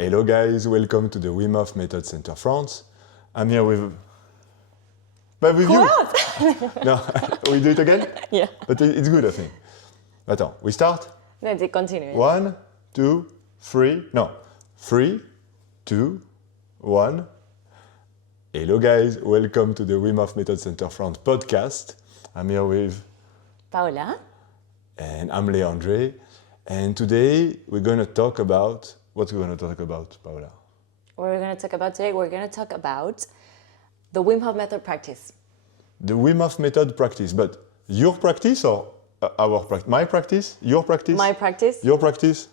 Hello guys, welcome to the Wim Hof Method Center France. I'm here with... But with you. No, we do it again? Yeah. But it's good, I think. Attends, we start? Let's continue. 1, 2, 3. No. 3, 2, 1. Hello guys, welcome to the Wim Hof Method Center France podcast. I'm here with... Paola. And I'm Leandre. And today we're going to talk about... What we're going to talk about, Paola? What we're going to talk about today, we're going to talk about the Wim Hof Method practice. The Wim Hof Method practice, but your practice or our practice? My practice? Your practice? My practice. Your practice?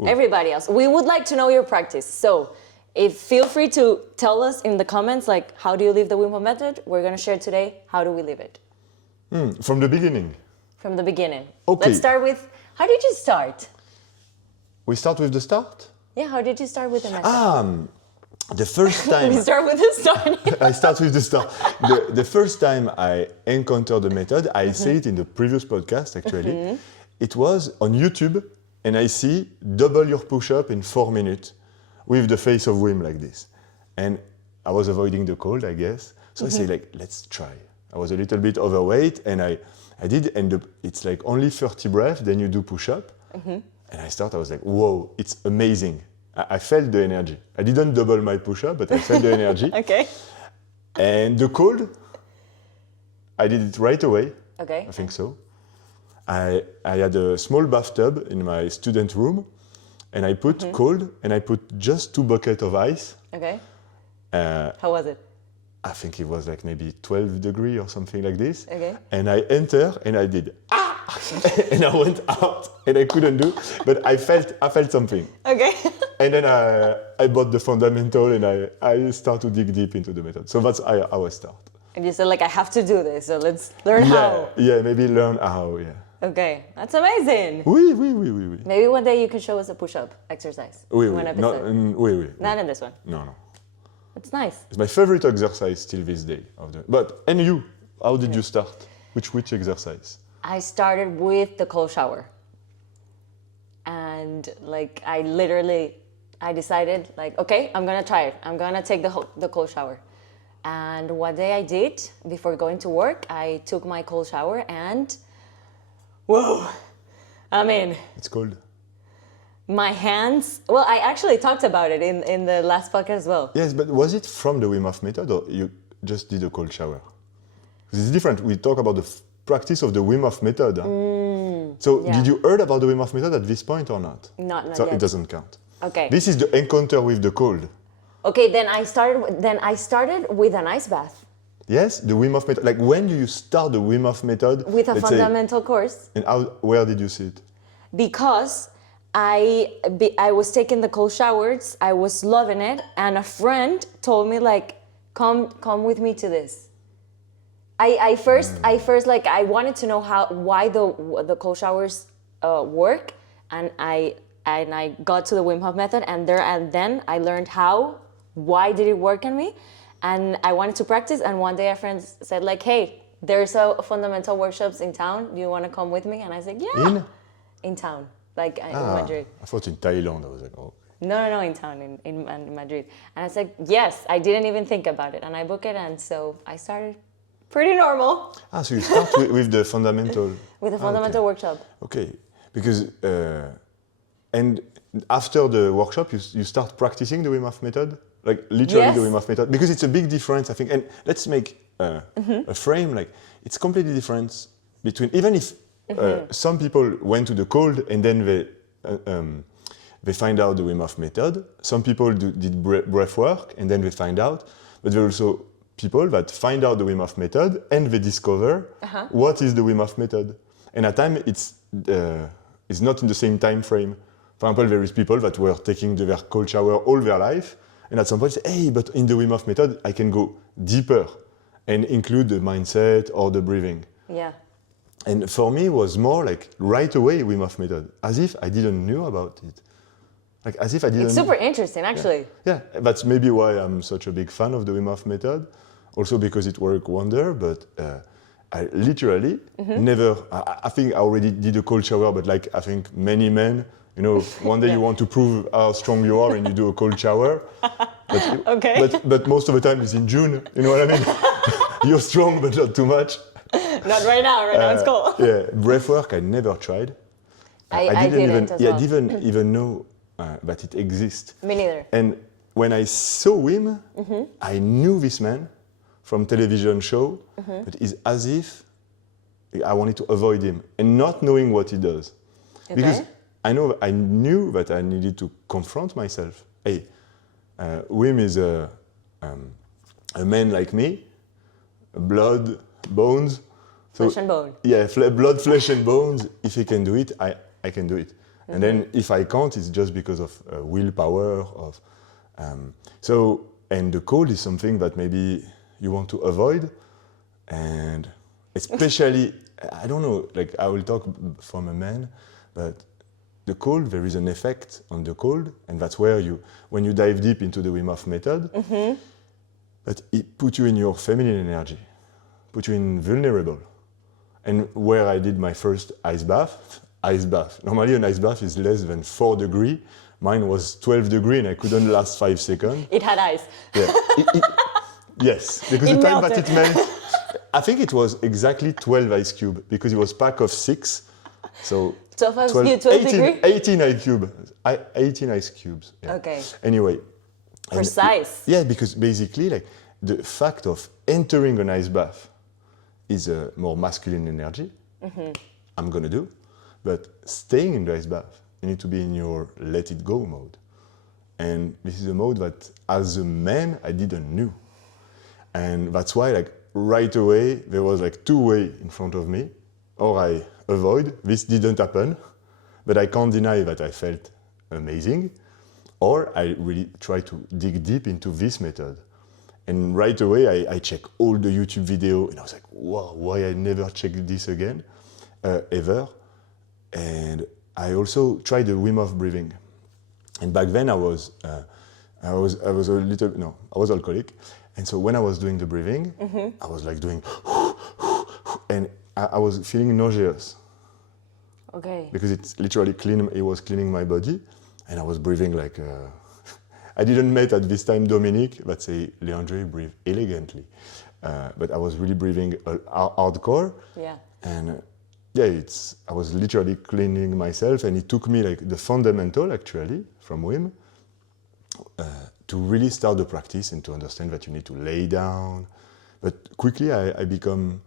Ooh. Everybody else. We would like to know your practice. So feel free to tell us in the comments, like, how do you live the Wim Hof Method? We're going to share today, how do we live it? From the beginning? From the beginning. Okay. Let's start with, how did you start? We start with the start? Yeah, how did you start with the method? The first time... We start with the start. I start with the start. The first time I encountered the method, I say it in the previous podcast actually, it was on YouTube and I see double your push-up in 4 minutes with the face of Wim like this. And I was avoiding the cold, I guess. So I say like, let's try. I was a little bit overweight and I did, and it's like only 30 breaths, then you do push-up. And I was like, whoa, it's amazing. I felt the energy. I didn't double my push-up, but I felt the energy. Okay. And the cold, I did it right away. Okay. I think so. I had a small bathtub in my student room, and I put cold, and I put just 2 buckets of ice. Okay. How was it? I think it was like maybe 12 degrees or something like this. Okay. And I entered, and I did, and I went out, and I couldn't do, but I felt something. Okay. And then I bought the fundamental, and I start to dig deep into the method. So that's how I start. And you said, like, I have to do this, so let's learn how. Yeah, maybe learn how, yeah. Okay, that's amazing. Oui. Maybe one day you can show us a push-up exercise. Oui. One episode. Oui. Not in this one. No. It's nice. It's my favorite exercise till this day. And you, how did you start? Which exercise? I started with the cold shower. And like, I decided like, okay, I'm gonna try it. I'm gonna take the cold shower. And one day I did, before going to work, I took my cold shower and, whoa, I mean. It's cold. My hands, well, I actually talked about it in the last podcast as well. Yes, but was it from the Wim Hof Method or you just did a cold shower? Because it's different. We talk about the practice of the Wim Hof Method. So yeah. Did you heard about the Wim Hof Method at this point or not? Not so yet. It doesn't count. Okay. This is the encounter with the cold. Okay, then I started with an ice bath. Yes, the Wim Hof Method. Like, when do you start the Wim Hof Method? With a fundamental course. And where did you see it? Because I was taking the cold showers, I was loving it, and a friend told me like, come with me to this. I first like, I wanted to know why the cold showers work, and I got to the Wim Hof Method, and then I learned why did it work on me, and I wanted to practice. And one day a friend said like, hey, there's a fundamental workshops in town. Do you want to come with me? And I said, yeah. In town. Like in Madrid. I thought in Thailand. I was like, oh. No, in town, in Madrid. And I said, yes, I didn't even think about it. And I booked it, and so I started pretty normal. So you start with the fundamental. With the fundamental workshop. Okay, because, and after the workshop, you start practicing the Wim Hof Method? Like literally the Wim Hof Method? Because it's a big difference, I think. And let's make a frame, like it's completely different between, even if some people went to the cold and then they find out the Wim Hof Method. Some people did breath work and then they find out. But there are also people that find out the Wim Hof Method and they discover what is the Wim Hof Method. And at times it's not in the same time frame. For example, there is people that were taking their cold shower all their life, and at some point say, hey, but in the Wim Hof Method, I can go deeper and include the mindset or the breathing. Yeah. And for me, it was more like right away Wim Hof Method, as if I didn't know about it. Like as if I didn't. It's super interesting, actually. Yeah, that's maybe why I'm such a big fan of the Wim Hof Method. Also because it worked wonder, but I literally never. I think I already did a cold shower, but like I think many men You know, one day you want to prove how strong you are and you do a cold shower. But most of the time it's in June, you know what I mean? You're strong, but not too much. Not right now. Right now it's cold. Yeah, breath work I never tried. I didn't even know that it exists. Me neither. And when I saw Wim, I knew this man from television show, but it's as if I wanted to avoid him and not knowing what he does. Okay. Because I knew that I needed to confront myself. Hey, Wim is a man like me, blood, bones. Flesh and bone. Yeah, blood, flesh and bones. If he can do it, I can do it. And then if I can't, it's just because of willpower. And the cold is something that maybe you want to avoid. And especially, I don't know, like I will talk from a man, but the cold, there is an effect on the cold. And that's where when you dive deep into the Wim Hof Method, that it puts you in your feminine energy, put you in vulnerable. And where I did my first ice bath. Normally an ice bath is less than 4 degrees. Mine was 12 degrees and I couldn't last 5 seconds. It had ice. Yeah. Yes, because the time that it melted, I think it was exactly 12 ice cubes because it was pack of 6. So 12 degrees? 18 ice cubes. 18 ice cubes. Yeah. Okay. Anyway. Precise. Yeah, because basically like the fact of entering an ice bath is a more masculine energy. I'm gonna do. But staying in the ice bath, you need to be in your let it go mode. And this is a mode that as a man, I didn't know. And that's why like right away, there was like 2 ways in front of me. Or I avoid, this didn't happen, but I can't deny that I felt amazing. Or I really try to dig deep into this method. And right away, I check all the YouTube video, and I was like, wow, why I never checked this again, ever. And I also tried the Wim Hof breathing. And back then I was alcoholic. And so when I was doing the breathing, I was like doing, and I was feeling nauseous. Okay. Because it was cleaning my body, and I was breathing like, I didn't meet at this time Dominique, but say, Leandre, breathe elegantly. But I was really breathing hardcore. Yeah. And I was literally cleaning myself, and it took me like the fundamental actually from Wim to really start the practice and to understand that you need to lay down. But quickly I become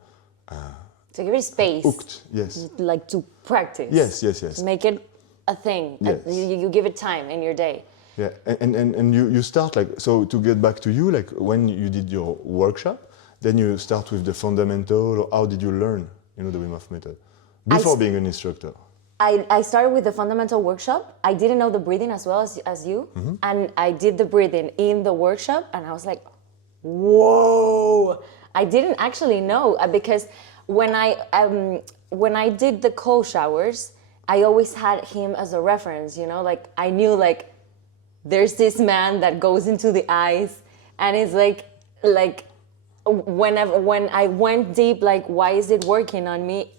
to give it space. Hooked, yes. Like to practice. Yes. To make it a thing. Yes. You give it time in your day. Yeah, and you start like, so to get back to you, like when you did your workshop, then you start with the fundamental, or how did you learn, the Wim Hof Method? Before being an instructor. I started with the fundamental workshop. I didn't know the breathing as well as you. And I did the breathing in the workshop and I was like, whoa. I didn't actually know because when I did the cold showers, I always had him as a reference, like I knew like there's this man that goes into the ice and it's like when I went deep, like why is it working on me?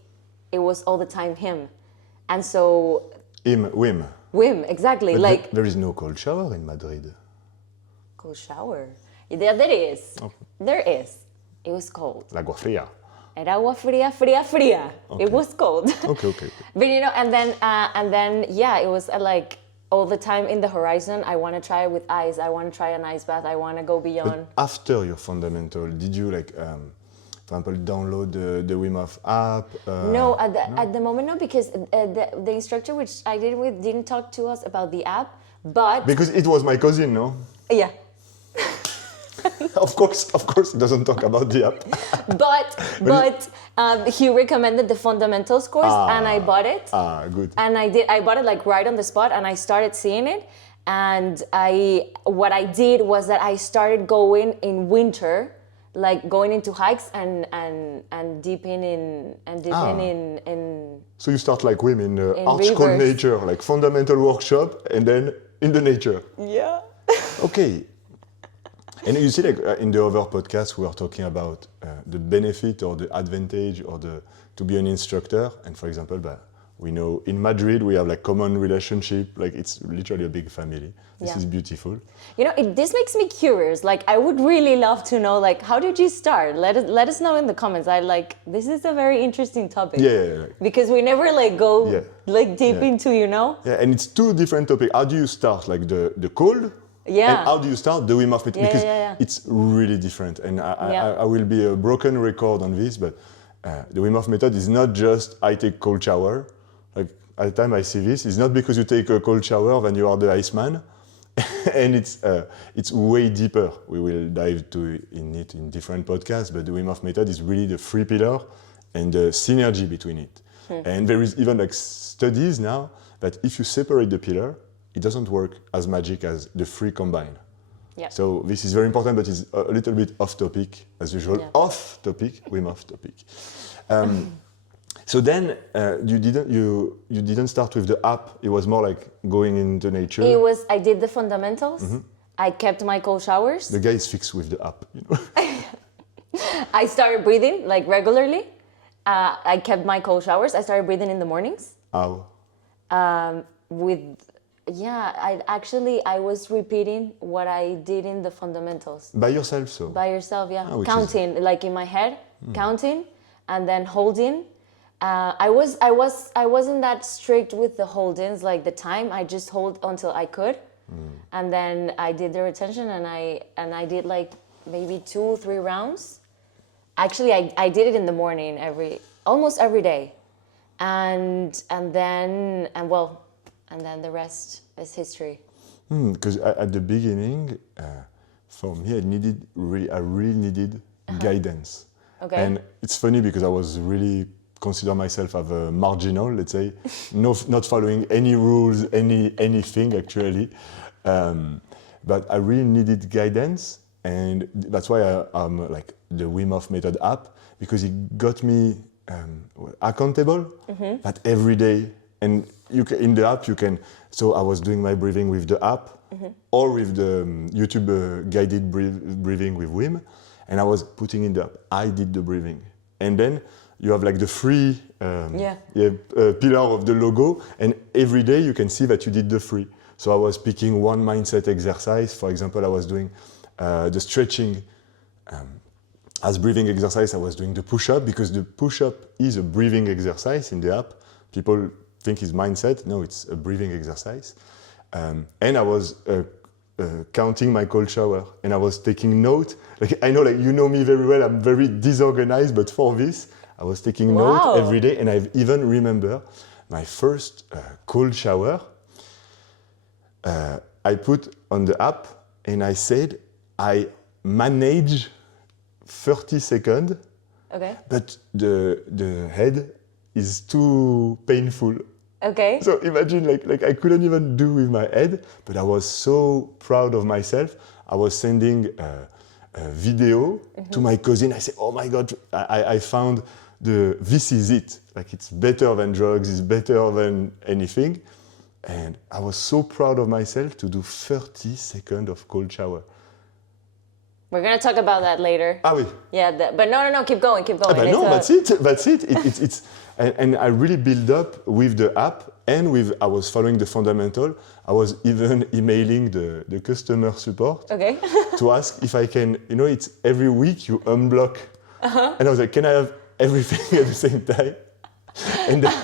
It was all the time him. And so... Wim, exactly. But there is no cold shower in Madrid. Cold shower? There is. Okay. There is. It was cold. Agua fría. Era agua fría, fría, fría. Okay. It was cold. Okay. But and then it was like all the time in the horizon. I want to try it with ice. I want to try an ice bath. I want to go beyond. But after your fundamental, did you for example, download the Wim Hof app? No, at the moment, no, because the instructor which I did with didn't talk to us about the app, but... Because it was my cousin, no? Yeah. Of course, it doesn't talk about the app. but he recommended the fundamentals course, and I bought it. Good. And I bought it like right on the spot, and I started seeing it. And what I did was that I started going in winter, like going into hikes and dipping in in. So you start like Wim in hardcore nature, like fundamental workshop, and then in the nature. Yeah. Okay. And you see, like in the other podcast, we were talking about the benefit or the advantage or to be an instructor. And for example, We know in Madrid we have like common relationship. Like it's literally a big family. This is beautiful. You know, this makes me curious. Like, I would really love to know, like, how did you start? Let us know in the comments. This is a very interesting topic. Yeah. Because we never like go like deep into, you know? Yeah, and it's two different topics. How do you start like the cold? Yeah. And how do you start the Wim Hof Method? Because it's really different. And I will be a broken record on this, but the Wim Hof Method is not just I take cold shower. Like at the time I see this, it's not because you take a cold shower then you are the Iceman. And it's way deeper. We will dive in it in different podcasts, but the Wim Hof Method is really the 3 pillars and the synergy between it. And there is even like studies now that if you separate the pillar, it doesn't work as magic as the 3 combined. Yeah. So this is very important, but it's a little bit off topic as usual. Yeah. Off topic, Wim Hof topic. So then you didn't start with the app. It was more like going into nature. I did the fundamentals. I kept my cold showers. The guy is fixed with the app, you know. I started breathing like regularly. I kept my cold showers. I started breathing in the mornings. How? I was repeating what I did in the fundamentals. By yourself, so? By yourself, yeah. Counting, like in my head, counting, and then holding. I wasn't that strict with the hold-ins, like the time. I just hold until I could, and then I did the retention, and I did like maybe 2-3 rounds. Actually, I did it in the morning almost every day, and then the rest is history. Because at the beginning, for me, I really needed guidance. Okay. And it's funny because I was really consider myself as a marginal, let's say, not following any rules, anything actually. But I really needed guidance, and that's why I'm like the Wim Hof Method app, because it got me accountable. That every day, and in the app you can. So I was doing my breathing with the app or with the YouTube guided breathing with Wim, and I was putting in the app. I did the breathing, and then you have like the 3 pillar of the logo, and every day you can see that you did the 3. So I was picking one mindset exercise. For example, I was doing the stretching as breathing exercise. I was doing the push-up because the push-up is a breathing exercise in the app. People think it's mindset. No, it's a breathing exercise. And I was counting my cold shower, and I was taking note. Like I know, like you know me very well. I'm very disorganized, but for this, I was taking note every day, and I even remember my first cold shower. I put on the app, and I said I manage 30 seconds, but the head is too painful. Okay. So imagine like I couldn't even do with my head, but I was so proud of myself. I was sending a video to my cousin. I said, "Oh my God, I found this is it. Like it's better than drugs, it's better than anything." And I was so proud of myself to do 30 seconds of cold shower. We're gonna talk about that later. Ah oui. Yeah, but no, keep going. That's it. It's and I really build up with the app, and I was following the fundamental. I was even emailing the customer support to ask if I can. You know, it's every week you unblock, and I was like, can I have everything at the same time? And then,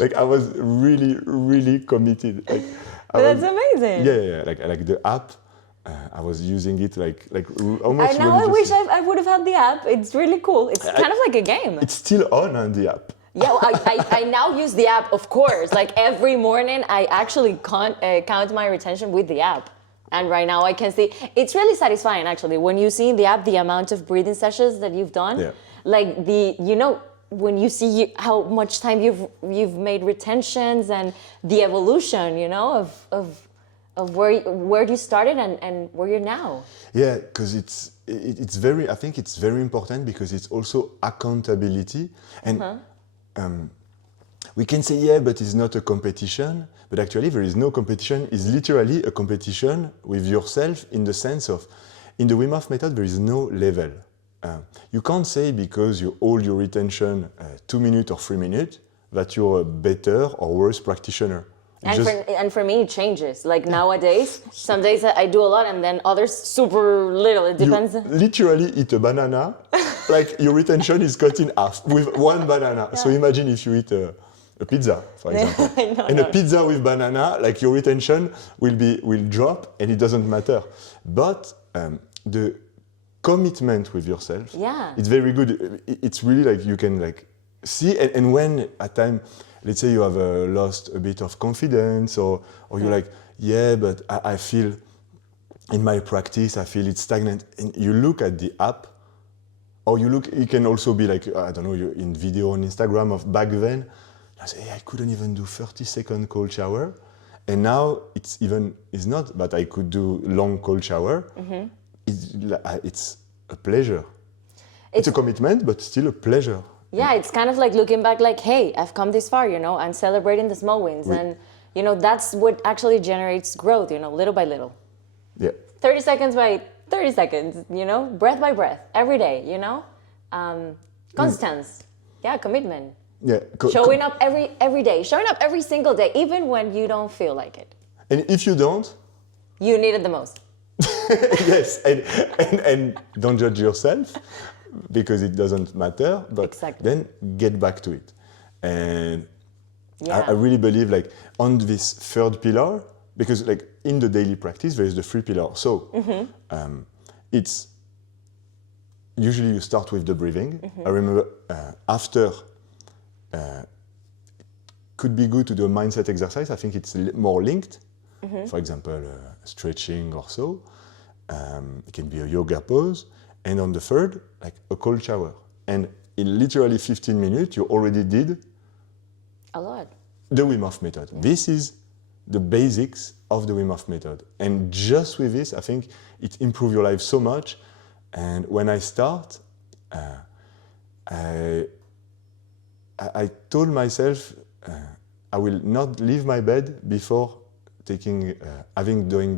like I was really, really committed. That's amazing. Yeah. Like the app. I was using it like almost. Now I wish I would have had the app. It's really cool. It's kind of like a game. It's still on the app. Yeah, well, I now use the app, of course. Like every morning, I actually count my retention with the app. And right now I can see, it's really satisfying actually. When you see in the app the amount of breathing sessions that you've done, like when you see how much time you've made retentions and the evolution, of where you started and where you're now. Yeah, because I think it's very important because it's also accountability. And we can say, but it's not a competition. But actually, there is no competition. It's literally a competition with yourself in the sense of, in the Wim Hof Method, there is no level. You can't say because you hold your retention 2 minutes or 3 minutes that you're a better or worse practitioner. And for me, it changes. Like nowadays, some days I do a lot, and then others super little. It depends. You literally eat a banana, like your retention is cut in half with one banana. So imagine if you eat a pizza, for example, a pizza with banana, like your retention will drop, and it doesn't matter. But the commitment with yourself, it's very good. It's really like you can like see, and when at time, let's say you have lost a bit of confidence, or you're like, but I feel in my practice, I feel it's stagnant. And you look at the app, or it can also be like, I don't know, you're in video on Instagram of back then. I say, I couldn't even do 30-second cold shower. And now it's not, but I could do long cold shower. Mm-hmm. It's a pleasure. It's a commitment, but still a pleasure. Yeah, it's kind of like looking back like, hey, I've come this far, and celebrating the small wins. And, that's what actually generates growth, little by little. Yeah. 30 seconds by 30 seconds, breath by breath, every day, constance. Yeah, commitment. Yeah. Showing up every day, showing up every single day, even when you don't feel like it. And if you don't? You need it the most. Yes, and don't judge yourself, because it doesn't matter, but then get back to it. And I really believe like on this third pillar, because like in the daily practice, there is the 3 pillars. So it's usually you start with the breathing. I remember after, could be good to do a mindset exercise. I think it's more linked. For example, stretching or so. It can be a yoga pose. And on the third, like a cold shower. And in literally 15 minutes, you already did a lot. The Wim Hof Method. This is the basics of the Wim Hof Method. And just with this, I think it improves your life so much. And when I start, I told myself I will not leave my bed before doing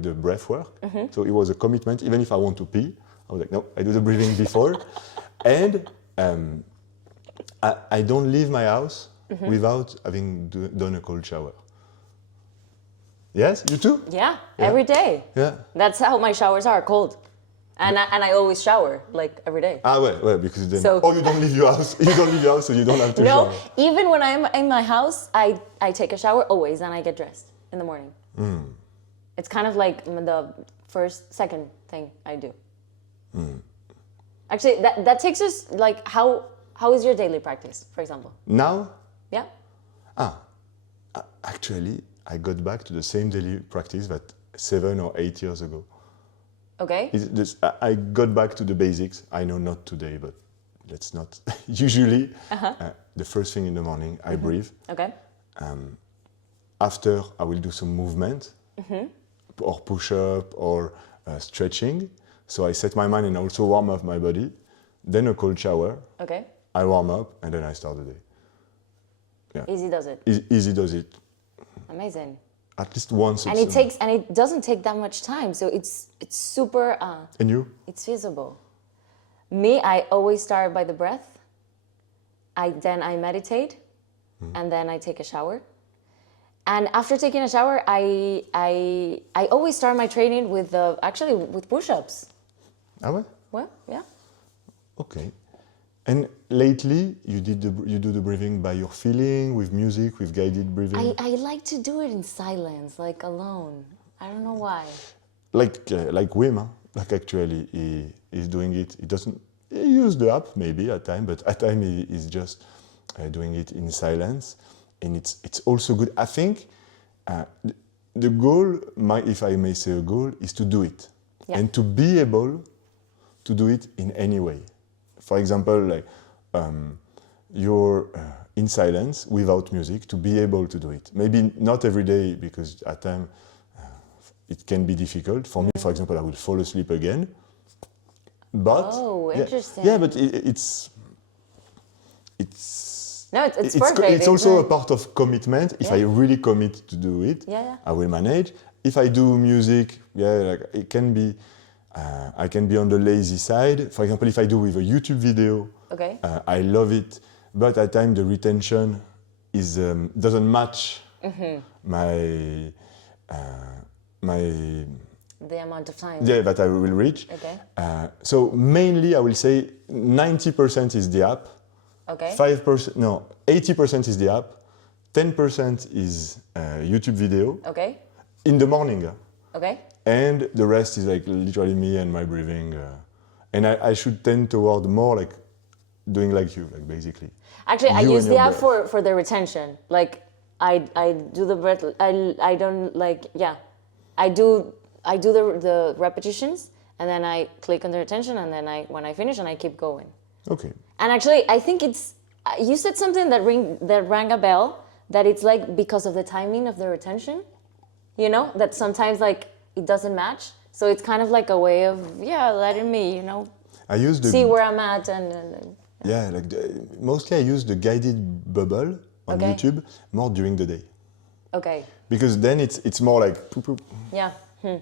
the breath work. So it was a commitment, even if I want to pee. I was like, no, I do the breathing before. And I don't leave my house without having done a cold shower. Yes, you too? Yeah, every day. Yeah. That's how my showers are, cold. And I always shower, like, every day. Well, because then... you don't leave your house. You don't leave your house, so you don't have to shower. No, even when I'm in my house, I take a shower always, and I get dressed in the morning. It's kind of like the second thing I do. Actually, that takes us, like, how is your daily practice, for example? Now? Yeah. Actually, I got back to the same daily practice that 7 or 8 years ago. Okay. I got back to the basics. I know not today, but let's not. Usually, the first thing in the morning, I breathe. Okay. After, I will do some movement, or push-up, or stretching. So I set my mind and also warm up my body. Then a cold shower. Okay. I warm up, and then I start the day. Yeah. Easy does it. Easy does it. Amazing. At least once. And it doesn't take that much time, so it's super. And you? It's feasible. Me, I always start by the breath. Then I meditate, and then I take a shower. And after taking a shower, I always start my training with push-ups. Ah ouais? Well, yeah. Okay. And lately, you do the breathing by your feeling, with music, with guided breathing? I like to do it in silence, like alone. I don't know why. Like Wim, huh? Like actually, he's doing it. He uses the app maybe at time, but at time he's just doing it in silence. And it's also good. I think the goal, if I may say a goal, is to do it. Yeah. And to be able to do it in any way. For example, like you're in silence without music, to be able to do it. Maybe not every day, because at times it can be difficult. For me, for example, I will fall asleep again. But interesting. Yeah, but it's perfect. It's also a part of commitment. If I really commit to do it, I will manage. If I do music, like it can be. I can be on the lazy side. For example, if I do with a YouTube video, I love it. But at times the retention is doesn't match my my The amount of time. that I will reach. Okay. So mainly I will say 90% is the app. Okay. 80% is the app. 10% is YouTube video Okay. in the morning. Okay. And the rest is like literally me and my breathing. And I should tend toward more like doing like you, like basically. Actually, I You use and the your app breath. for the retention. Like I do the breath. I don't like I do the repetitions and then I click on the retention and then when I finish and I keep going. Okay. And actually, I think it's you said something that rang a bell. That it's like because of the timing of the retention, you know, that sometimes like it doesn't match. So it's kind of like a way of letting me, you know, I use the see where I'm at and yeah, like mostly I use the guided bubble on Okay. YouTube more during the day okay, because then it's more like poop, poop. yeah,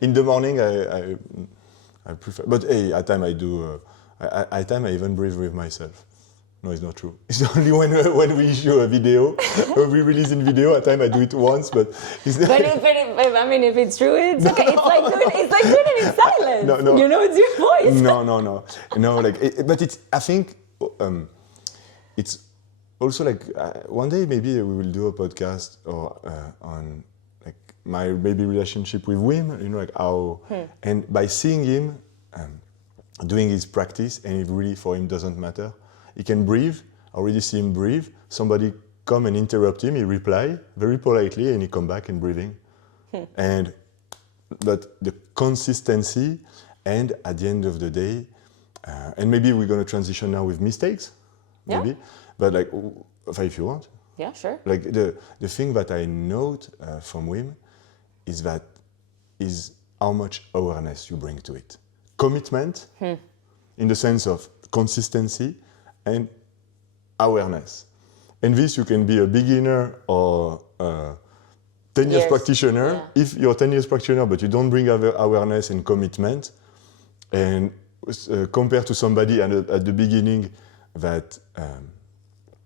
In the morning I prefer, but hey, at time I do. At time I even breathe with myself. No, it's not true. It's only when we issue a video, when we release in video. At time I do it once, but it's not. but I mean, if it's true, it's okay. It's like doing it in silence. No. You know, it's your voice. No. Like, but it's. I think it's also like one day maybe we will do a podcast or on like my maybe relationship with Wim. You know, like how and by seeing him doing his practice, and it really for him doesn't matter. He can breathe. I already see him breathe. Somebody come and interrupt him. He reply very politely, and he come back and breathing. But the consistency, and at the end of the day, and maybe we're gonna transition now with mistakes, maybe. Yeah. But like, if you want, Yeah, sure. like the thing that I note from Wim is how much awareness you bring to it. Commitment, in the sense of consistency, and awareness. And this, you can be a beginner or 10 years Yes. practitioner. Yeah. If you're 10 years practitioner, but you don't bring awareness and commitment, and compared to somebody at the beginning that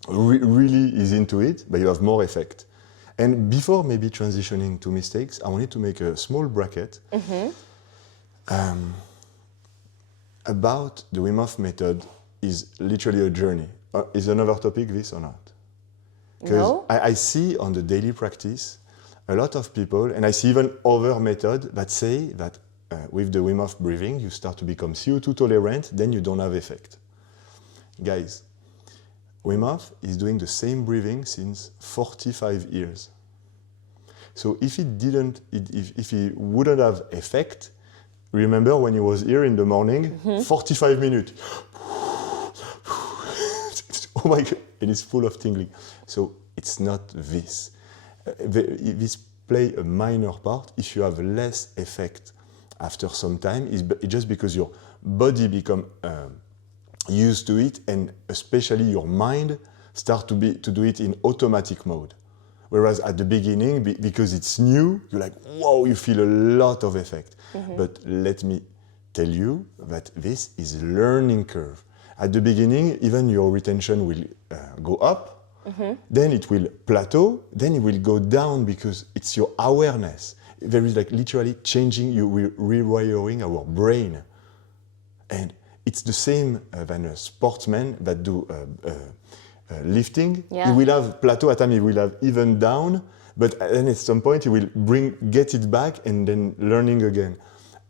really is into it, but you have more effect. And before maybe transitioning to mistakes, I wanted to make a small bracket about the Wim Hof Method. Is literally a journey. Is another topic this or not? Because No. I see on the daily practice a lot of people, and I see even other methods that say that with the Wim Hof breathing, you start to become CO2 tolerant, then you don't have effect. Guys, Wim Hof is doing the same breathing since 45 years. So if he wouldn't have effect, remember when he was here in the morning, 45 minutes. Oh my God, it is full of tingling. So it's not this. This play a minor part. If you have less effect after some time, it's just because your body become used to it, and especially your mind start to do it in automatic mode. Whereas at the beginning, because it's new, you're like, whoa, you feel a lot of effect. But let me tell you that this is a learning curve. At the beginning, even your retention will go up, then it will plateau, then it will go down because it's your awareness. There is like literally changing, we're rewiring our brain. And it's the same than a sportsman that do lifting. Yeah. He will have plateau at time, he will have even down, but then at some point he will get it back and then learning again.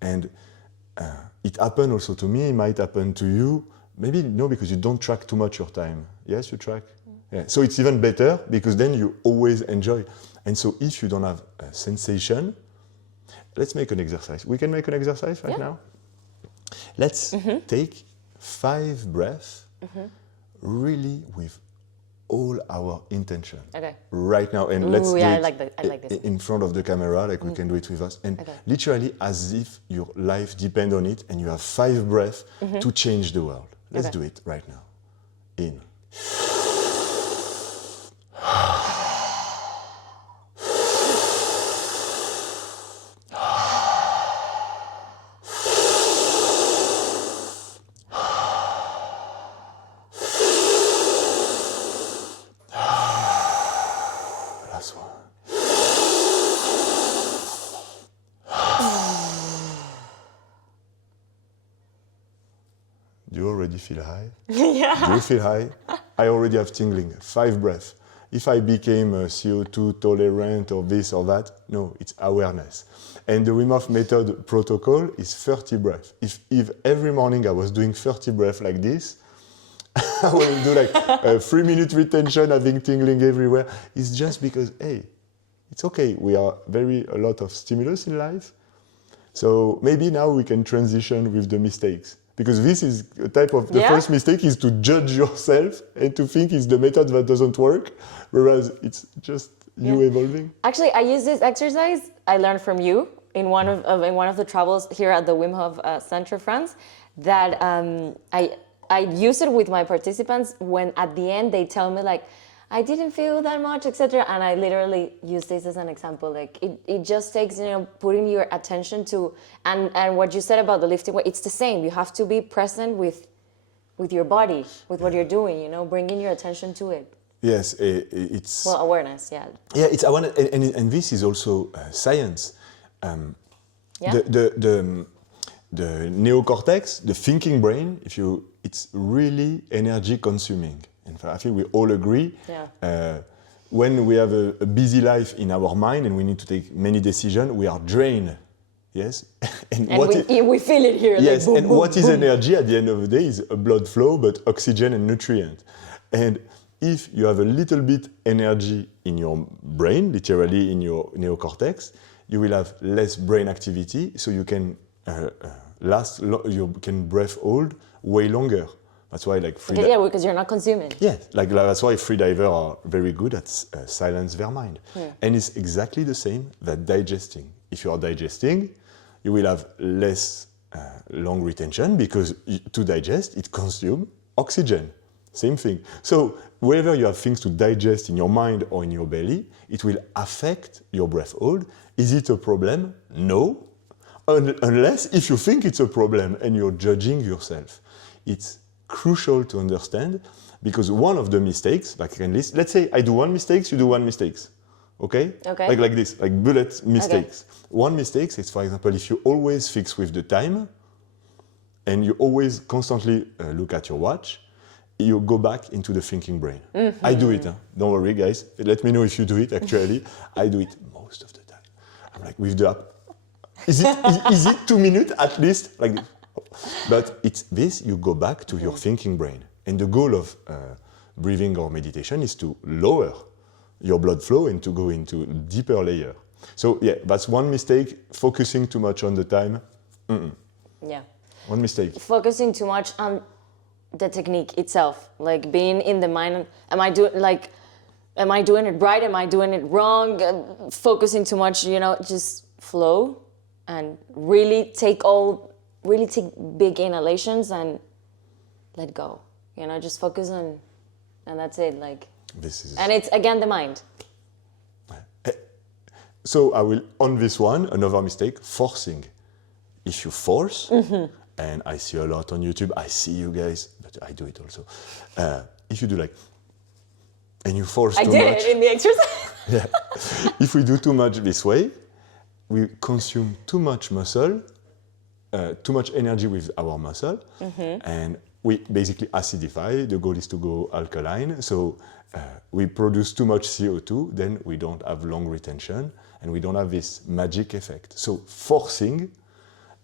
And it happened also to me, it might happen to you. Maybe no, because you don't track too much your time. Yes, you track? Yeah. So it's even better because then you always enjoy. And so if you don't have a sensation, let's make an exercise. We can make an exercise right now? Let's take 5 breaths really with all our intention. Okay. Right now, and let's do I it like this. in front of the camera, like we can do it with us, and literally as if your life depends on it, and you have 5 breaths to change the world. Let's do it right now. In. do you already feel high? Yeah. Do you feel high? I already have tingling. 5 breaths. If I became CO2 tolerant or this or that, no, it's awareness. And the Wim Hof Method protocol is 30 breaths. If every morning I was doing 30 breaths like this, I will do like a 3-minute retention, having tingling everywhere. It's just because, hey, it's okay. We are a lot of stimulus in life. So maybe now we can transition with the mistakes. Because this is a type of, the first mistake is to judge yourself and to think it's the method that doesn't work, whereas it's just you evolving. Actually, I use this exercise I learned from you in one of the travels here at the Wim Hof Center, France, that I use it with my participants when at the end they tell me like, I didn't feel that much, etc. And I literally use this as an example. Like it just takes, putting your attention to, and what you said about the lifting weight, it's the same. You have to be present with your body, with what you're doing, bringing your attention to it. Yes, it's... Well, awareness, yeah. Yeah, it's awareness, and this is also science. The neocortex, the thinking brain, it's really energy consuming. In fact, I think we all agree. When we have a busy life in our mind and we need to take many decisions, we are drained. Yes, and we feel it here. Yes, like, boom, and boom, what is boom. energy at the end of the day is a blood flow, but oxygen and nutrient. And if you have a little bit energy in your brain, literally in your neocortex, you will have less brain activity, so you can you can breath hold way longer. That's why because you're not consuming. Yes, that's why free divers are very good at silence their mind. And it's exactly the same that digesting. If you are digesting, you will have less long retention because to digest, it consumes oxygen. Same thing. So wherever you have things to digest in your mind or in your belly, it will affect your breath hold. Is it a problem? No. Unless if you think it's a problem and you're judging yourself. It's crucial to understand because one of the mistakes, like I can list, let's say I do one mistake, you do one mistake. Okay? Okay. Like this, like bullet mistakes. Okay. One mistake is, for example, if you always fix with the time and you always constantly look at your watch, you go back into the thinking brain. Mm-hmm. I do it. Don't worry, guys. Let me know if you do it, actually. I do it most of the time. I'm like, with the app. Is it 2 minutes at least? Like this. But it's this, you go back to your thinking brain. And the goal of breathing or meditation is to lower your blood flow and to go into deeper layer. So yeah, that's one mistake, focusing too much on the time. Yeah. One mistake. Focusing too much on the technique itself, like being in the mind. Am I doing it right? Am I doing it wrong? Focusing too much, just flow and really take big inhalations and let go. Just focus on, and that's it. And it's again the mind. So I will, on this one, another mistake, forcing. If you force, and I see a lot on YouTube, I see you guys, but I do it also. If you do and you force too much. I did it in the exercise. Yeah. If we do too much this way, we consume too much muscle, too much energy with our muscle, and we basically acidify. The goal is to go alkaline, so we produce too much CO2, then we don't have long retention, and we don't have this magic effect. So forcing,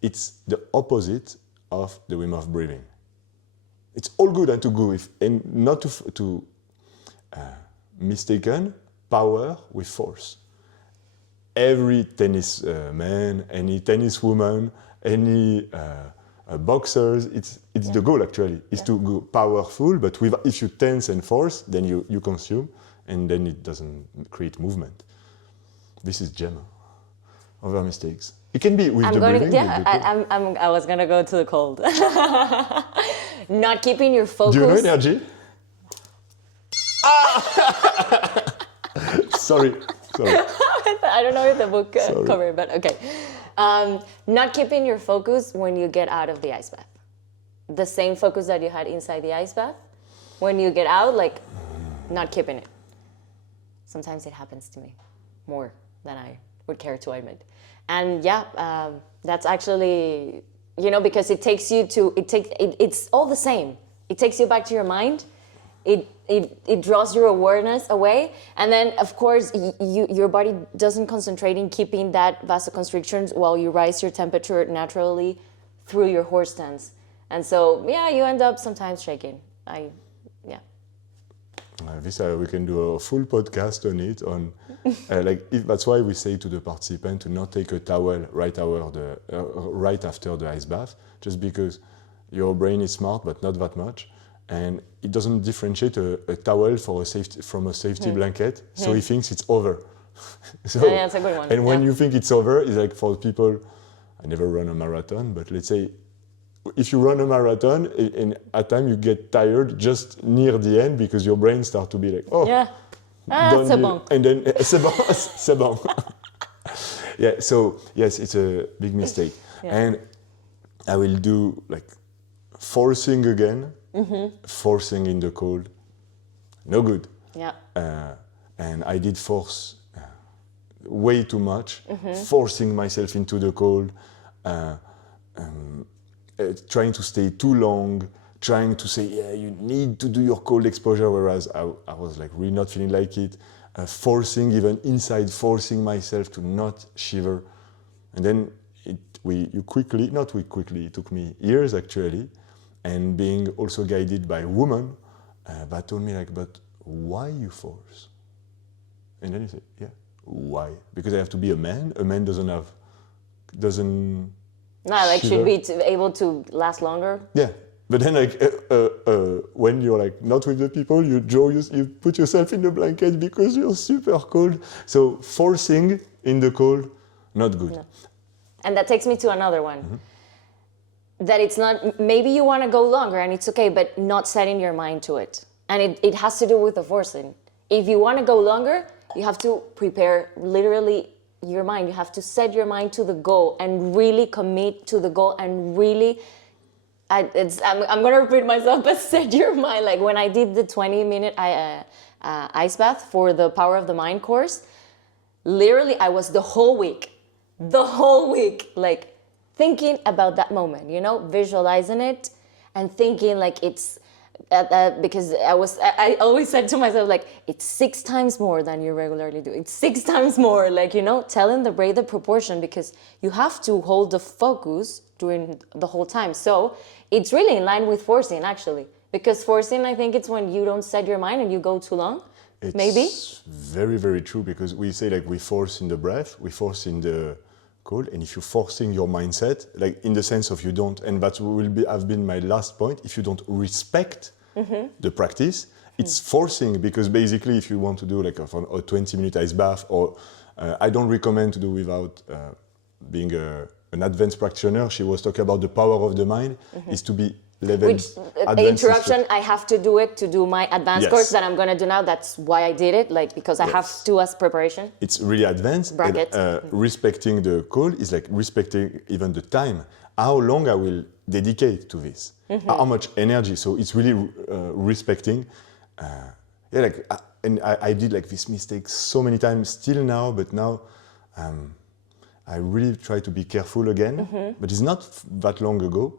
it's the opposite of the Wim Hof breathing. It's all good and to go with, and not to mistaken power with force. Every tennis man, any tennis woman, any boxers, it's the goal actually, is to go powerful, but if you tense and force, then you consume, and then it doesn't create movement. This is gem. Other mistakes. It can be with breathing. I was gonna go to the cold. Not keeping your focus. Do you know energy? Sorry. I don't know if the book covered, but okay. Not keeping your focus when you get out of the ice bath. The same focus that you had inside the ice bath, when you get out, not keeping it. Sometimes it happens to me more than I would care to admit. And that's actually you know, because it takes you to, it's all the same. It takes you back to your mind. It draws your awareness away, and then of course your body doesn't concentrate in keeping that vasoconstriction while you rise your temperature naturally through your horse stance. And so yeah, you end up sometimes shaking. We can do a full podcast on it. That's why we say to the participant to not take a towel right after the ice bath, just because your brain is smart, but not that much. And it doesn't differentiate a towel from a safety blanket, so he thinks it's over. So, yeah, it's a good one. And when you think it's over, it's like for people, I never run a marathon, but let's say if you run a marathon, and at time you get tired just near the end because your brain starts to be like, oh, yeah, c'est bon. And then c'est bon, c'est bon. Yeah, so yes, it's a big mistake. Yeah. And I will do like forcing again. Forcing in the cold, no good. Yeah. And I did force way too much, forcing myself into the cold, trying to stay too long, trying to say, yeah, you need to do your cold exposure, whereas I was like really not feeling like it, forcing even inside, forcing myself to not shiver. And then it took me years actually, and being also guided by a woman that told me like, but why you force? And then you say, yeah, why? Because I have to be a man. A man doesn't. Should be able to last longer. Yeah, but then when you're like not with the people, you put yourself in the blanket because you're super cold. So forcing in the cold, not good. No. And that takes me to another one. That it's not, maybe you want to go longer and it's okay, but not setting your mind to it. And it has to do with the forcing. If you want to go longer, you have to prepare literally your mind. You have to set your mind to the goal and really commit to the goal and really, I'm going to repeat myself, but set your mind. Like when I did the 20-minute ice bath for the Power of the Mind course, literally I was the whole week, like, thinking about that moment, you know, visualizing it and thinking like it's, because I always said to myself, like, it's 6 times more than you regularly do. It's 6 times more, like, you know, telling the brain the proportion, because you have to hold the focus during the whole time. So it's really in line with forcing, actually, because forcing, I think it's when you don't set your mind and you go too long, maybe. It's very, very true, because we say like we force in the breath, we force in the cold, and if you're forcing your mindset, like in the sense of you don't, and that have been my last point, if you don't respect the practice, it's forcing, because basically if you want to do like a 20-minute ice bath, or I don't recommend to do without being an advanced practitioner. She was talking about the power of the mind is to be level. Which, interruption, I have to do it to do my advanced course that I'm going to do now. That's why I did it, like, because I have to as preparation. It's really advanced. Bracket. And, respecting the call is like respecting even the time. How long I will dedicate to this? How much energy? So it's really respecting. And I did like this mistake so many times still now, but now I really try to be careful again. But it's not that long ago.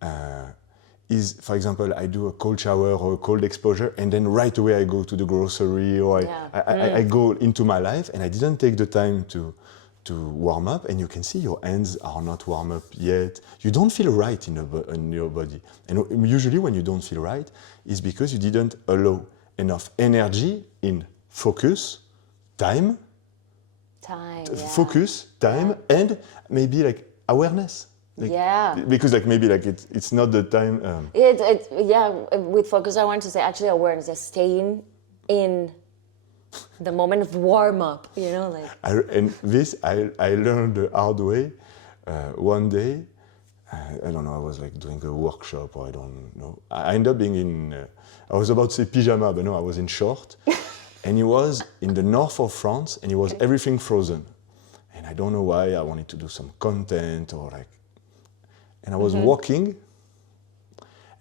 For example, I do a cold shower or a cold exposure, and then right away I go to the grocery, or I go into my life, and I didn't take the time to warm up, and you can see your hands are not warm up yet. You don't feel right in your body. And usually when you don't feel right, it's because you didn't allow enough energy in focus, time, and maybe like awareness. Like, because like maybe like it's not the time. With focus, I want to say actually awareness, just staying in the moment of warm up, you know, like. I learned the hard way. One day, I don't know, I was like doing a workshop, or I don't know. I ended up being I was about to say pyjama, but no, I was in short. And it was in the north of France, and it was everything frozen. And I don't know why, I wanted to do some content or like. And I was walking,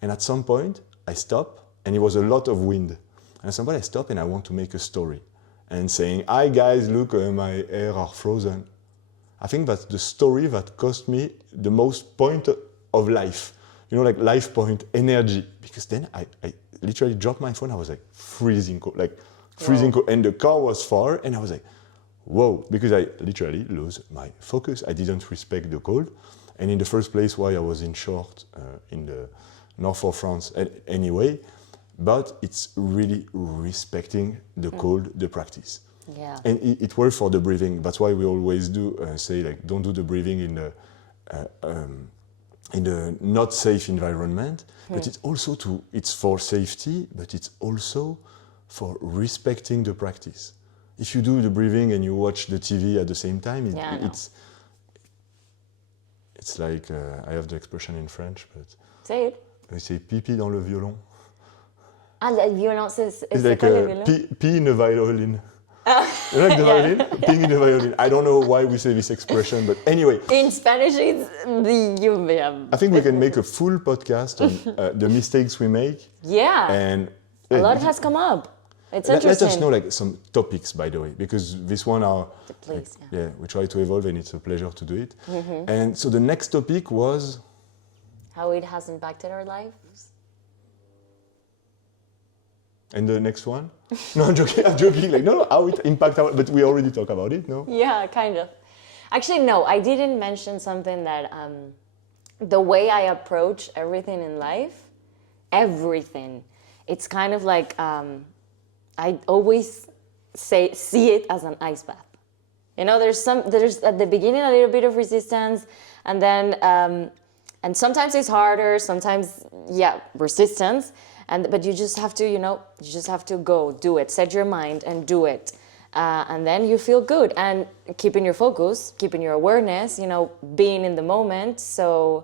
and at some point I stopped, and it was a lot of wind. And at some point I stopped, and I want to make a story, and saying, "Hi guys, look, my hair are frozen." I think that's the story that cost me the most point of life, like life point, energy. Because then I literally dropped my phone. I was like freezing cold, cold, and the car was far, and I was like, whoa, because I literally lost my focus. I didn't respect the cold, and in the first place, why I was in short in the north of France anyway. But it's really respecting the cold, the practice. Yeah. And it works for the breathing. That's why we always do say don't do the breathing in the not safe environment. But it's also it's for safety, but it's also for respecting the practice. If you do the breathing and you watch the TV at the same time, it's like I have the expression in French, but say it. We say pipi dans le violon. Ah, le violon, c'est like quoi le violon? Pee in the violin. You like the violin? Peeing in the violin. I don't know why we say this expression, but anyway. In Spanish, it's the... I think we can make a full podcast on the mistakes we make. Yeah. And a lot has come up. It's Let interesting. us know some topics, by the way, because this one are... Please, we try to evolve, and it's a pleasure to do it. Mm-hmm. And so the next topic was... How it has impacted our lives. And the next one? No, I'm joking. No, how it impacts our... But we already talked about it, no? Yeah, kind of. Actually, no, I didn't mention something that the way I approach everything in life, everything, it's kind of like I always see it as an ice bath. There's at the beginning a little bit of resistance, and then and sometimes it's harder, sometimes resistance. But you just have to, you just have to go, do it, set your mind and do it. And then you feel good and keeping your focus, keeping your awareness, being in the moment. So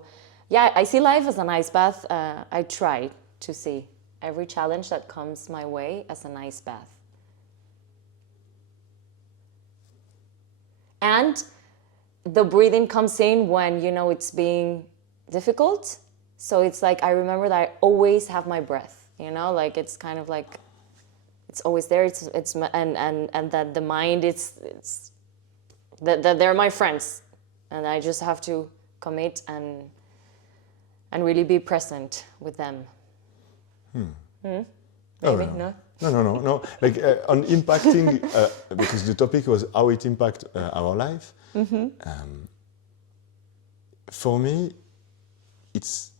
I see life as an ice bath. I try to see every challenge that comes my way as an ice bath. And the breathing comes in when, it's being difficult. So it's like, I remember that I always have my breath, it's kind of like, it's always there. And that the mind, that they're my friends, and I just have to commit and really be present with them. Maybe, no? No. Like on impacting, because the topic was how it impacts our life. Mm-hmm. For me, it's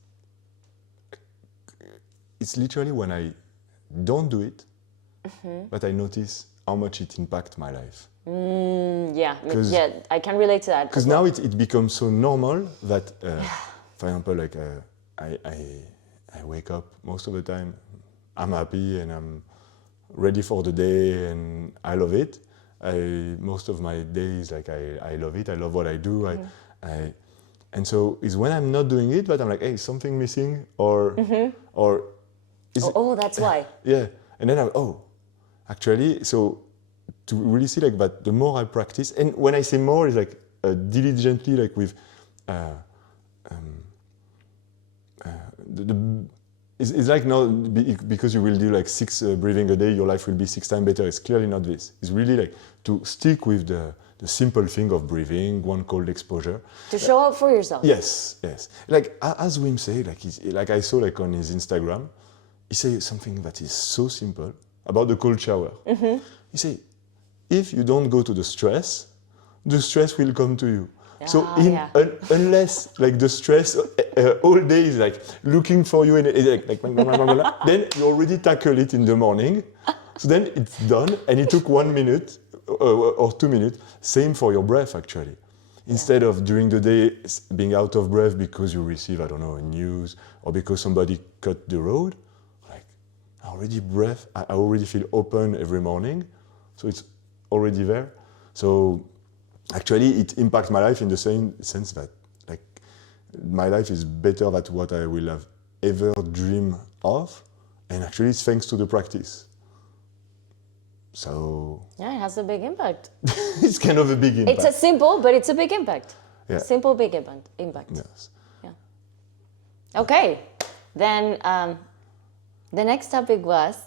literally when I don't do it, but I notice how much it impacts my life. I can relate to that. Because now it becomes so normal that, for example, like I wake up most of the time, I'm happy and I'm ready for the day and I love it. Most of my days, like I love it. I love what I do. And so it's when I'm not doing it, but I'm like, hey, something missing, or that's why. Yeah, and then actually, so to really see like that, the more I practice, and when I say more, it's like diligently, like with it's like now because you will do like 6 breathing a day, your life will be 6 times better. It's clearly not this. It's really like to stick with the simple thing of breathing, one cold exposure. To show up for yourself. Yes. Like as Wim say, like I saw like on his Instagram, he say something that is so simple about the cold shower. Mm-hmm. He say, if you don't go to the stress will come to you. So unless like the stress all day is like looking for you and like then you already tackle it in the morning. So then it's done, and it took 1 minute or 2 minutes. Same for your breath actually. Instead of during the day being out of breath because you receive, I don't know, news or because somebody cut the road, like I already feel open every morning. So it's already there. So actually it impacts my life in the same sense that like my life is better than what I will have ever dreamed of. And actually it's thanks to the practice. So it has a big impact. It's kind of a big impact. It's a simple, but it's a big impact. Yeah. Simple, big impact. Yes. Yeah. Okay. Then the next topic was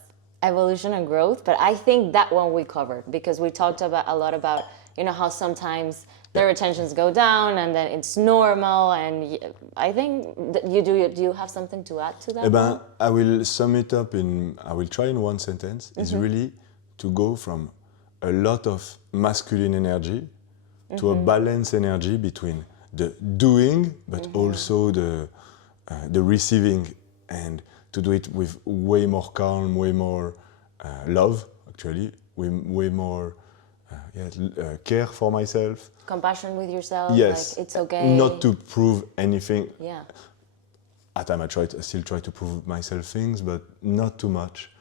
evolution and growth, but I think that one we covered because we talked a lot about how sometimes their attentions go down, and then it's normal. And I think that you do. Do you have something to add to that? Eh ben, I will sum it up I will try in one sentence. Is really to go from a lot of masculine energy to a balanced energy between the doing, but also the receiving, and to do it with way more calm, way more love, actually, way more care for myself. Compassion with yourself. Yes, like it's okay. Not to prove anything. Yeah. At time I still try to prove myself things, but not too much,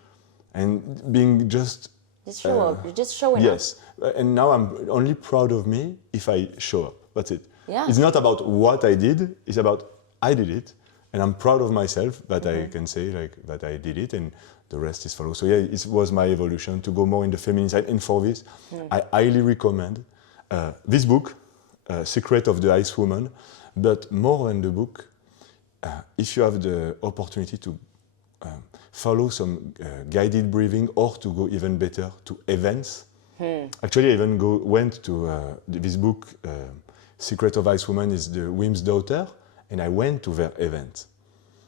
and being just show up. You're just showing up. Yes, and now I'm only proud of me if I show up. That's it. Yeah. It's not about what I did. It's about I did it, and I'm proud of myself that I can say like that I did it, and the rest is follow. So yeah, it was my evolution to go more in the feminine side, and for this, I highly recommend this book, Secret of the Ice Woman. But more than the book, if you have the opportunity to follow some guided breathing, or to go even better to events. Actually, I even went to this book, Secret of Ice Woman is the Wim's daughter, and I went to their event.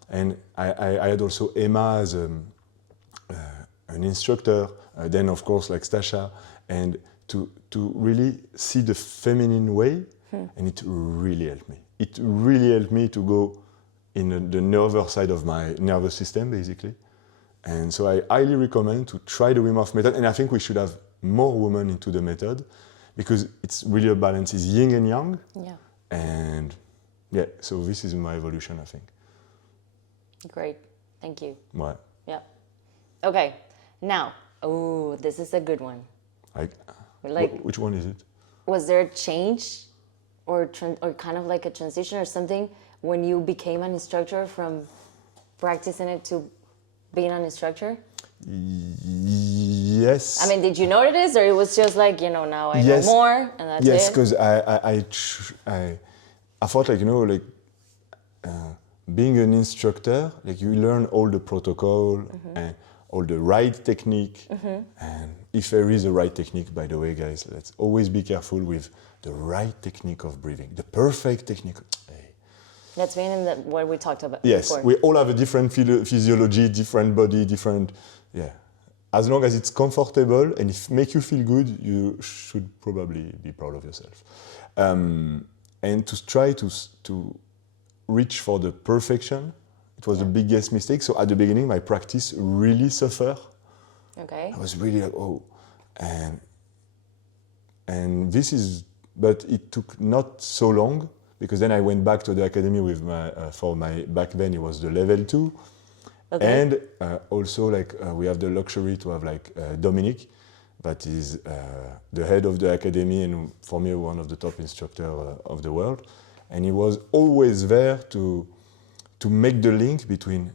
And I had also Emma as an instructor, then of course like Stasha, and to really see the feminine way, and it really helped me. It really helped me to go in the nervous side of my nervous system, basically. And so I highly recommend to try the Wim Hof method, and I think we should have more women into the method, because it's really a balance, it's yin and yang. Yeah. And yeah, so this is my evolution, I think. Great. Thank you. Ouais. Yeah. Okay. Now, this is a good one. Which one is it? Was there a change or kind of like a transition or something when you became an instructor from practicing it to being an instructor? Yes. I mean, did you notice, or it was just like, now I know more and that's it? Yes, because I thought like, being an instructor, like you learn all the protocol and all the right technique. And if there is a right technique, by the way, guys, let's always be careful with the right technique of breathing, the perfect technique. That's been in what we talked about yes, before. We all have a different physiology, different body, different, As long as it's comfortable and it makes you feel good, you should probably be proud of yourself. And to try to reach for the perfection, it was the biggest mistake. So at the beginning, my practice really suffered. Okay. I was really like, and this is, but it took not so long, because then I went back to the academy with back then it was the level 2. Okay. And also we have the luxury to have Dominic, that is the head of the academy, and for me one of the top instructors of the world. And he was always there to make the link between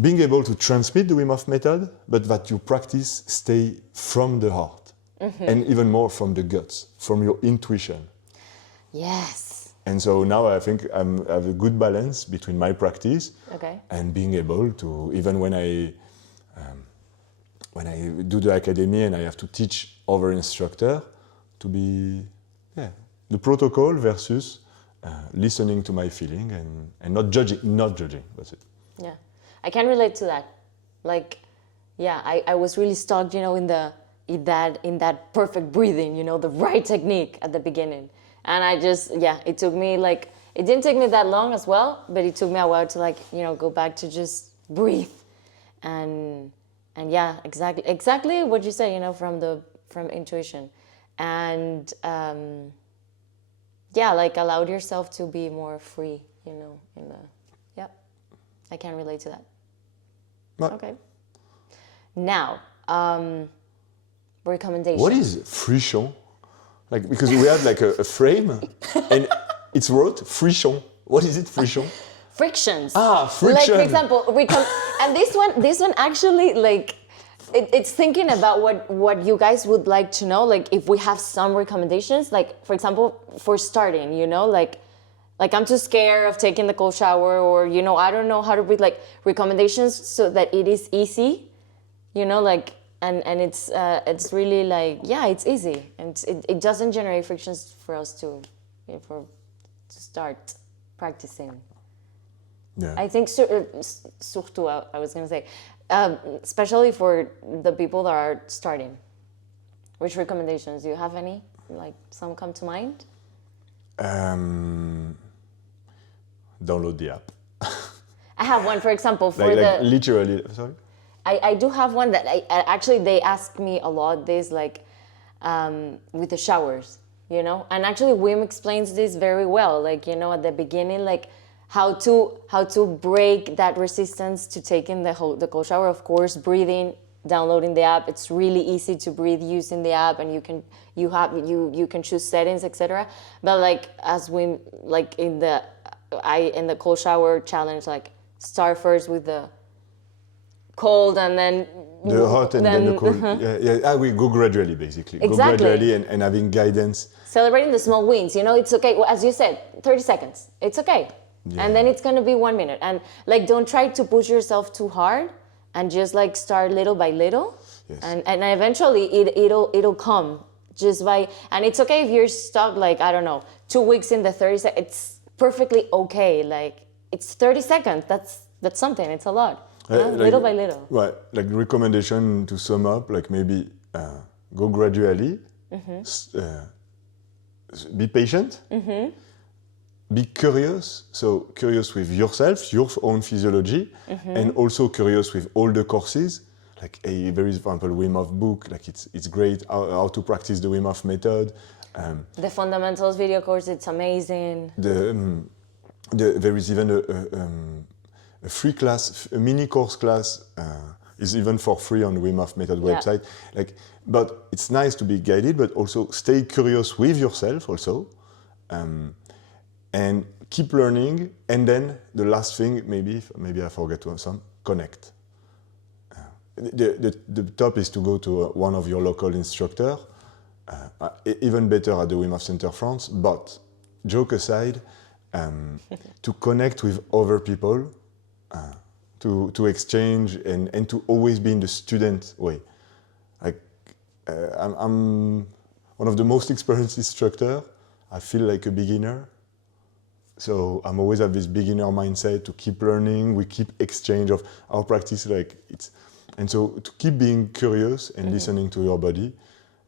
being able to transmit the Wim Hof method, but that your practice stay from the heart. And even more from the guts, from your intuition. Yes. And so now I think I have a good balance between my practice and being able to, even when I do the academy and I have to teach other instructor, to be the protocol versus listening to my feeling and not judging. That's it. Yeah, I can relate to that. I was really stuck, in that perfect breathing, the right technique at the beginning. And I just, it took me it didn't take me that long as well, but it took me a while to go back to just breathe. And exactly what you say, from intuition. And allowed yourself to be more free, I can relate to that. What? Okay. Now, recommendation. What is friction? Because we have a frame and it's wrote friction. What is it, friction? Frictions. Friction. For example, and this one actually it's thinking about what you guys would like to know. If we have some recommendations, for example, for starting, I'm too scared of taking the cold shower, or I don't know how to breathe. Recommendations so that it is easy, and it's really like, yeah, it's easy, and it doesn't generate frictions for us to start practicing. Yeah. I think surtout, I was gonna say, especially for the people that are starting. Which recommendations do you have? Any, like, some come to mind? Download the app. I have one, for example, for like literally. Sorry. I do have one that actually they ask me a lot this, like, with the showers, you know, and actually Wim explains this very well, like, you know, at the beginning, like how to break that resistance to taking the cold shower. Of course, breathing, downloading the app. It's really easy to breathe using the app, and you can choose settings, etc. But like, as we, like, in the cold shower challenge, like, start first with the cold and then the hot and then the cold. Yeah. We go gradually, basically. Exactly. Go gradually and having guidance. Celebrating the small wins, you know, it's okay. Well, as you said, 30 seconds, it's okay. Yeah. And then it's gonna be 1 minute. And like, don't try to push yourself too hard, and just like start little by little. Yes. And eventually it'll come just by, and it's okay if you're stuck, like, I don't know, 2 weeks in the 30 seconds, it's perfectly okay. Like, it's 30 seconds, that's something, it's a lot. Like, little by little. Right, like recommendation to sum up, like maybe go gradually, be patient, be curious, so curious with yourself, your own physiology, and also curious with all the courses. Like a very, for example, Wim Hof book, like it's great how to practice the Wim Hof method. The fundamentals video course, it's amazing. There is even a free class, a mini course class is even for free on the Wim Hof Method website. Yeah. Like, but it's nice to be guided, but also stay curious with yourself also, and keep learning. And then the last thing, maybe I forget some, connect. The top is to go to one of your local instructor, even better at the Wim Hof Center France. But joke aside, to connect with other people. To exchange and to always be in the student way. Like, I'm one of the most experienced instructor. I feel like a beginner. So I'm always have this beginner mindset to keep learning. We keep exchange of our practice, like and so to keep being curious and listening to your body.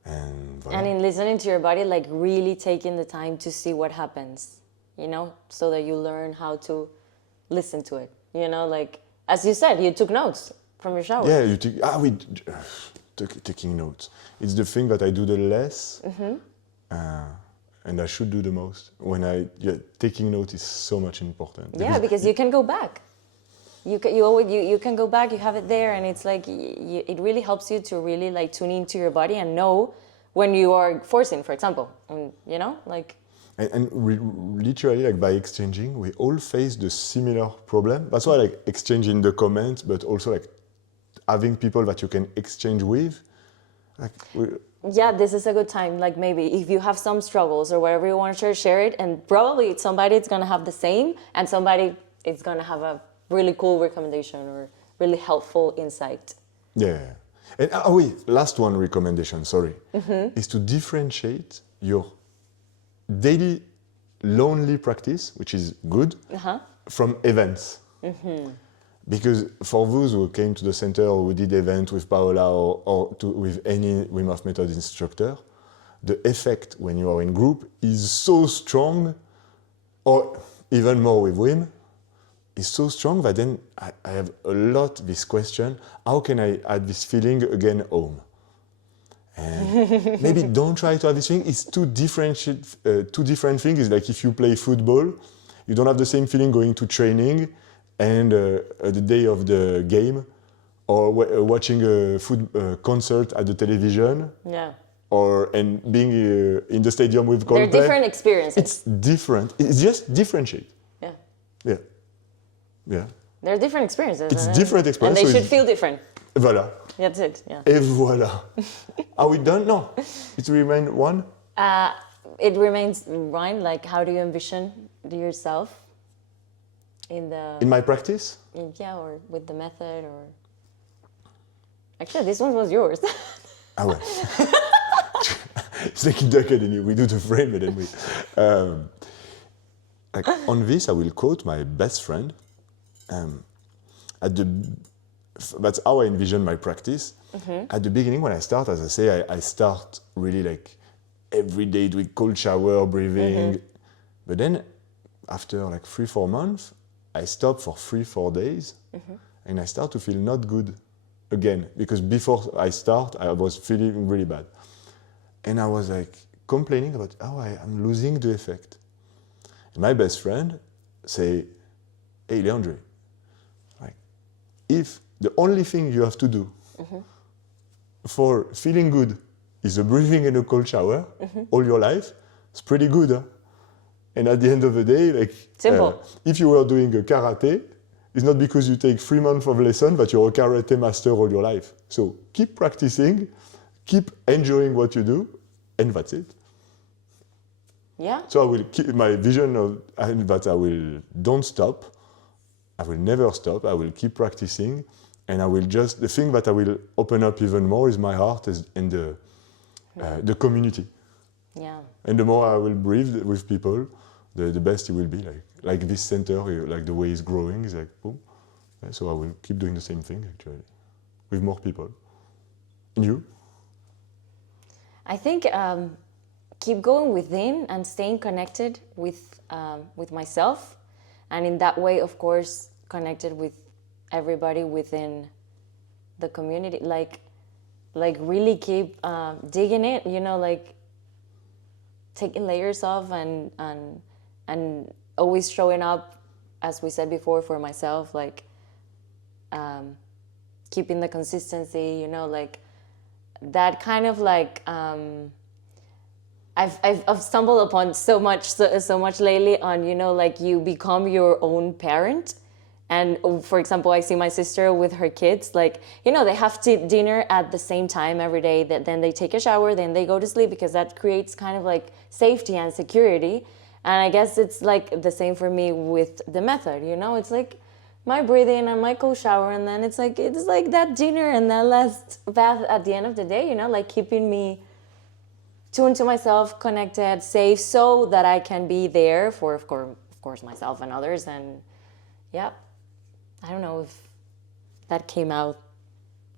And voilà. And in listening to your body, like really taking the time to see what happens, you know, so that you learn how to listen to it. You know, like, as you said, you took notes from your shower. Yeah, taking notes. It's the thing that I do the less, and I should do the most. Taking notes is so much important. Yeah, because you can go back. You can go back. You have it there, and it's like it really helps you to really like tune into your body and know when you are forcing, for example, and you know, like. And literally, like by exchanging, we all face the similar problem. That's why, like, exchanging the comments, but also like having people that you can exchange with. Like, yeah, this is a good time. Like, maybe if you have some struggles or whatever you want to share it, and probably somebody is gonna have the same, and somebody is gonna have a really cool recommendation or really helpful insight. Yeah, and last one recommendation. Sorry, is to differentiate your daily lonely practice, which is good, from events. Because for those who came to the center or who did event with Paola or with any Wim Hof Method instructor, the effect when you are in group is so strong, or even more with Wim, is so strong that then I have a lot this question, how can I add this feeling again home? And maybe don't try to have this thing. It's two different things. It's like if you play football, you don't have the same feeling going to training and the day of the game, or watching a concert at the television. Yeah. And being in the stadium with Coldplay. They're different experiences. It's different. It's just differentiate. Yeah. Yeah. Yeah. They're different experiences. It's different experiences. And they should feel different. Voilà. That's it, yeah. Et voilà. Are we done? No. It remains one? It remains one. Like, how do you envision yourself in my practice? Yeah, or with the method, or... Actually, this one was yours. Ah ouais. It's like in Duck and we do the frame and then we... like on this, I will quote my best friend. That's how I envision my practice. At the beginning, when I start, as I say, I start really like every day doing cold shower, breathing. But then after like 3-4 months, I stop for 3-4 days and I start to feel not good again. Because before I start, I was feeling really bad. And I was like complaining about how I'm losing the effect. And my best friend say, hey, Leandre, like, if the only thing you have to do for feeling good is a breathing and a cold shower all your life, it's pretty good. Huh? And at the end of the day, like, simple. If you were doing a karate, it's not because you take 3 months of lesson that you're a karate master all your life. So keep practicing, keep enjoying what you do, and that's it. Yeah. So I will keep my vision of that don't stop. I will never stop. I will keep practicing, and I will the thing that I will open up even more is my heart and the community. Yeah. And the more I will breathe with people, the best it will be. Like this center, like the way it's growing is like boom. Yeah, so I will keep doing the same thing actually, with more people. And you? I think keep going within and staying connected with myself, and in that way, of course, connected with everybody within the community. Like really keep digging it. You know, like taking layers off and always showing up, as we said before, for myself. Like keeping the consistency. You know, like. That kind of like I've stumbled upon so much lately on, you know, like you become your own parent. And for example, I see my sister with her kids, like, you know, they have dinner at the same time every day, then they take a shower, then they go to sleep, because that creates kind of like safety and security. And I guess it's like the same for me with the method, you know, it's like my breathing and my cold shower, and then it's like that dinner and that last bath at the end of the day, you know, like keeping me tuned to myself, connected, safe, so that I can be there for, of course, myself and others. And yeah, I don't know if that came out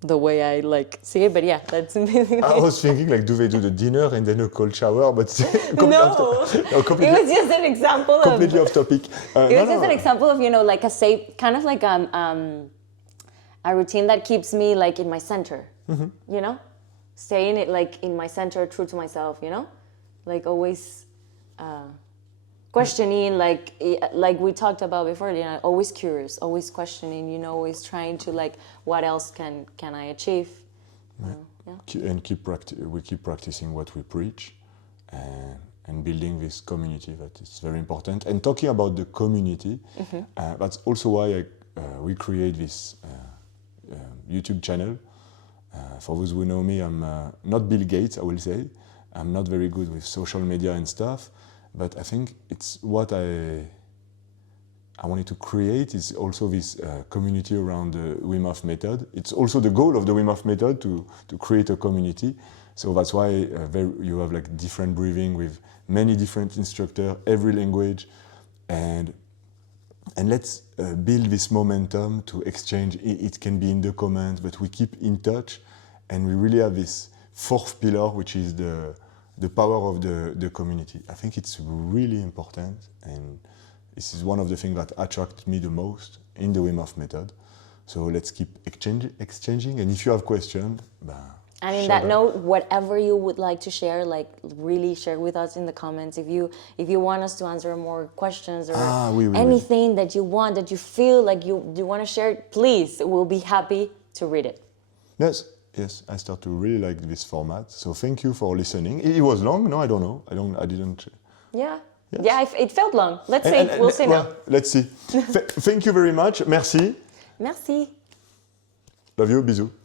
the way I like see it, but yeah, that's amazing. I was thinking, like, do they do the dinner and then a cold shower? But no, it was just an example of completely off topic. It was just an example of, you know, like a safe kind of like a routine that keeps me like in my center. You know, staying it like in my center, true to myself. You know, like always questioning, like we talked about before, you know, always curious, always questioning, you know, always trying to like, what else can I achieve? Yeah. And we keep practicing what we preach, and building this community, that is very important. And talking about the community, that's also why we create this YouTube channel. For those who know me, I'm not Bill Gates, I will say. I'm not very good with social media and stuff. But I think it's what I wanted to create is also this community around the Wim Hof Method. It's also the goal of the Wim Hof Method to create a community. So that's why you have like different breathing with many different instructors, every language, and let's build this momentum to exchange. It can be in the comments, but we keep in touch, and we really have this fourth pillar, which is the power of the community. I think it's really important, and this is one of the things that attracted me the most in the Wim Hof Method. So let's keep exchanging, and if you have questions, and in that note, whatever you would like to share, like really share with us in the comments. If you want us to answer more questions or anything that you want, that you feel like you want to share, please, we'll be happy to read it. Yes, I start to really like this format. So thank you for listening. It was long, no? I don't know. I didn't. Yeah. Yes. Yeah, it felt long. Let's see. We'll see now. Let's see. Thank you very much. Merci. Merci. Love you. Bisous.